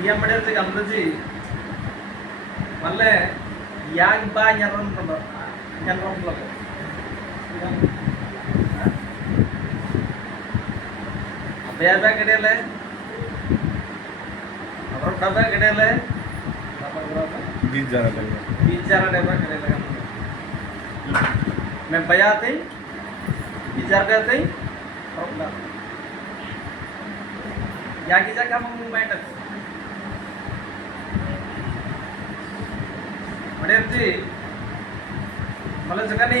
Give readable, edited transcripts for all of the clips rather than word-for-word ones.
dia model se gambar ji malle yang ba nyaron lo apa ya gede le apa apa gede le apa berapa 20 jara deba gede le मैं बजाते विचार करते problem याकी जगह मग बैठक मडेरजी मला जगाने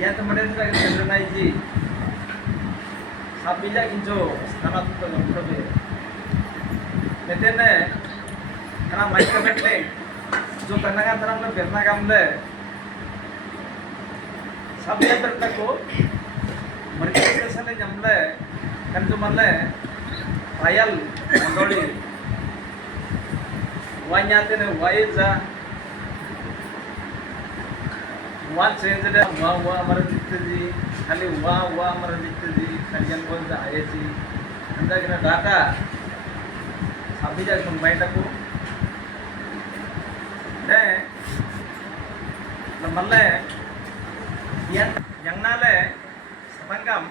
यात मडेरजी केंद्र नाही जी साबीजा किंजो स्थानात गंतव्य नेतेने कना माइक बैठले जो करना का तरह में बेरना काम ले साबिया berta ko mereka kesana jamle kan tu malle trial mondoli wanyate ne waiza wan change de wa amar ditte ji khali wa amar ditte ji kalian bonda aye ji anda kena data sabiya combine ko malle yang nale sepanggam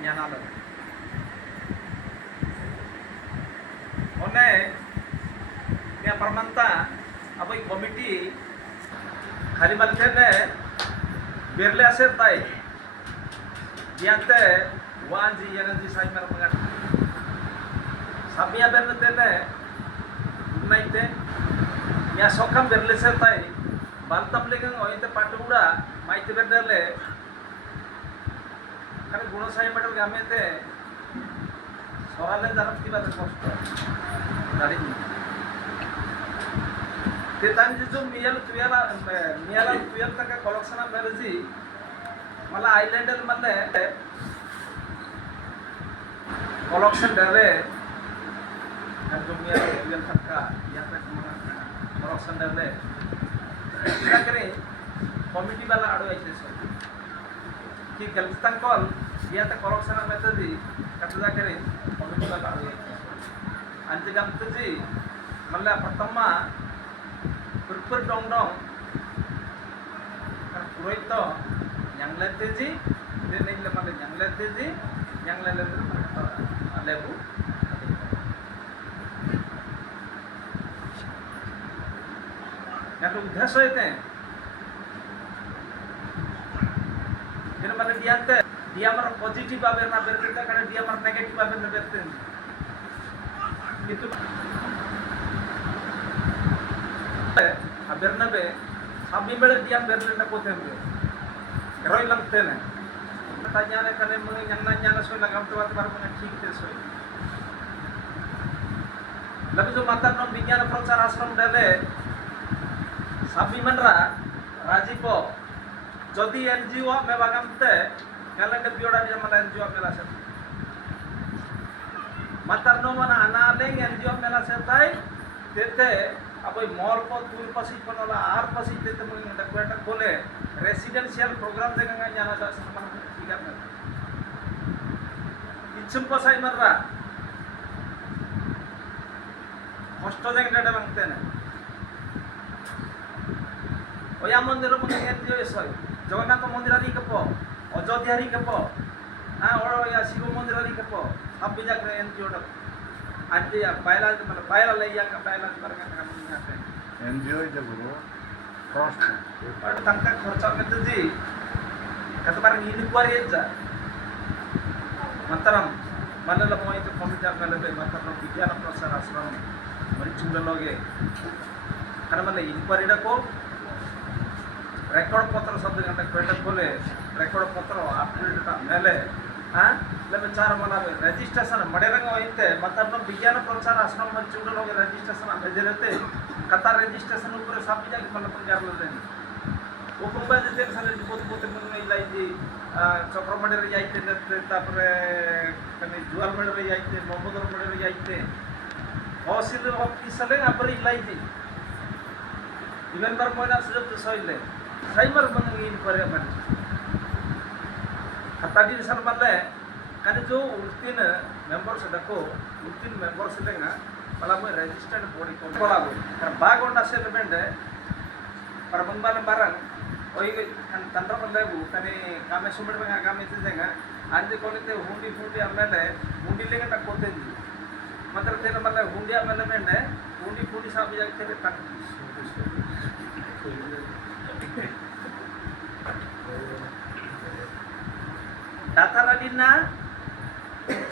nyanale one ya permanta apa komiti hari baltene berle aset tai yante wanji yanji sai mar mangat sabia bernetene naite ya sokam berle sertai baltam legang oite patuda माहिती भेटले कारण गुणसाई madam गामे ते सोराले जरा किती बात कष्ट गाडी ते तांजी जो मियाला तक कलेक्शन मेरेजी मला आइलैंडर मध्ये कलेक्शन देवे आणि जो मियाला ट्वेल तक या तक कलेक्शन देवे क्या करें कमिटी वाला आड़ो आइते सो कि गलतन कॉल या त करेक्शन मेथड दी कतदा करे कमिटी वाला आड़ो आइते अंते गमत जी मल्ला प्रथमा पुरपुर डोंग पुरोहित तो यांगलेते जी ने नेले मल्ले यांगलेते जी यांगलेले लेबू या तो उद्देश्य होते हैं फिर माने dia mar positif abe na berte karena dia mar negatif abe na berte itu aber na be sabi bele dia berte na ko tembe geroi langte na tanya ne kane mung nyana so lagam to bat bar mung ठीक te so labi jo mata no विज्ञान प्रचार आश्रम dele sabi manra rajipo যদি NGO মে বাগামতে calendar বিওডা যে মানে NGO মেলা সে মাতার no মানে আনালেং এনজিও মেলা সে তাই তেতে আবই মল পো তুল পাসি কোনলা আর পাসি তেতে মনে একটা বলে রেসিডেন্সিয়াল প্রোগ্রাম দেখা জানা যায় সমান ঠিক আছে ইচ্ছুম পাসাই মাররা কষ্ট জায়গাটা বাংতে না ওই মন্দির মনে এনজিও এসই जगन्नाथ मंदिर आदि कप अयोध्या आदि कप हाँ और या शिव मंदिर आदि कप अब भी जाकर एनजीओ डक आज या पायला मतलब पायला ले या का पायला पर का काम नहीं आते एनजीओ इधर बोलो ट्रस्ट और तंका खर्चा में तो जी कत बार इनक्वायरी जा मंतरम मानला मोई तो कमिटी में ले मंतरम विज्ञान प्रसार आश्रम मरी चुंडा लोगे कारण मतलब इनक्वायरी डको रेकॉर्ड पत्र शब्द गंटा क्वेश्चन बोले रेकॉर्ड पत्र अपडेट मेले हां लेबे चार मला रजिस्ट्रेशन मडेरंग होइते मतलब विज्ञान प्रचार आश्रम में चुड़ लोग रजिस्ट्रेशन भेजते कतार रजिस्ट्रेशन ऊपर सब भी जाके मतलब पंजाब ले वो कुंबा जे साले बहुत मन इलाई जी चक्रमडे रे जाइते तापरे कने जुआल मडे रे जाइते मोहम्मदर मडे रे जाइते तहसील ऑफिस ले पर इलाई जी इवन बार कोना सुजब तो सइले साइबर मंगिन करे मन तadi disana malle kan जो 3 मेंबर्स देखो 3 मेंबर्स लेना malah registered body ko palago karena bago na settlement para bang barang oi kan tanra bandagu kani kame sumber bang kame te denga andi kolite hundi amele hundi lega tak kote di मतलब तेरे मतलब हुंडिया में है हुंडी साहब जाके तेरे तक डाटा रडी ना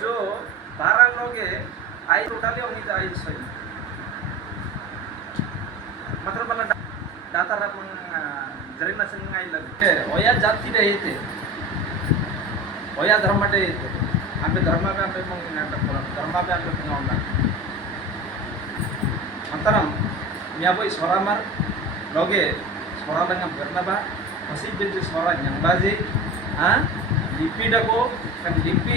जो 12 लोग आई टोटली होनी चाहिए सही मतलब मतलब डाटा रब जरिना संगाई लगे ओया जाति रहे थे ओया धर्म रहे थे आम्ही धर्माव्यापी मग धर्माव्यापी पुन्हा अंतरम मियाबोy soramar loge soralang bernaba masih jadi suara yang bazi lipi dako kan lipi